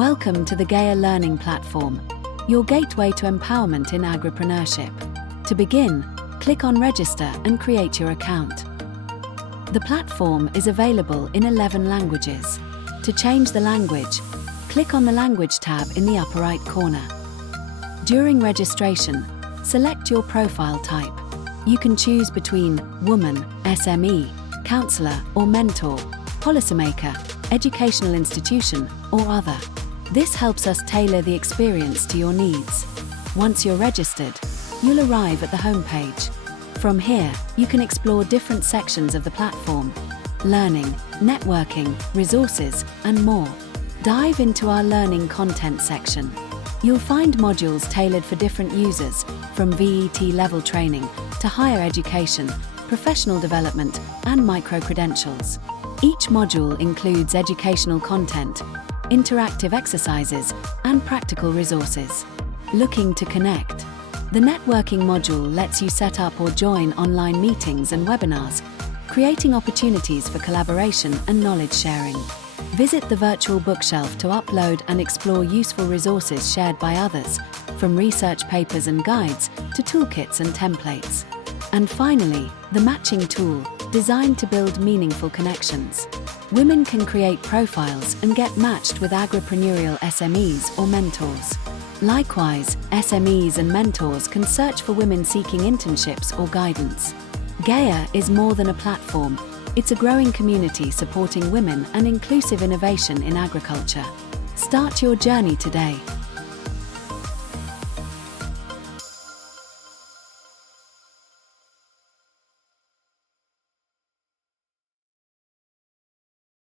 Welcome to the GAEA Learning Platform, your gateway to empowerment in agripreneurship. To begin, click on Register and create your account. The platform is available in 11 languages. To change the language, click on the Language tab in the upper right corner. During registration, select your profile type. You can choose between woman, SME, counselor or mentor, policymaker, educational institution, or other. This helps us tailor the experience to your needs. Once you're registered, you'll arrive at the homepage. From here, you can explore different sections of the platform: learning, networking, resources, and more. Dive into our learning content section. You'll find modules tailored for different users, from VET level training to higher education, professional development, and micro-credentials. Each module includes educational content, interactive exercises, and practical resources. Looking to connect? The networking module lets you set up or join online meetings and webinars, creating opportunities for collaboration and knowledge sharing. Visit the virtual bookshelf to upload and explore useful resources shared by others, from research papers and guides to toolkits and templates. And finally, the matching tool, designed to build meaningful connections. Women can create profiles and get matched with agripreneurial SMEs or mentors. Likewise, SMEs and mentors can search for women seeking internships or guidance. GAEA is more than a platform. It's a growing community supporting women and inclusive innovation in agriculture. Start your journey today.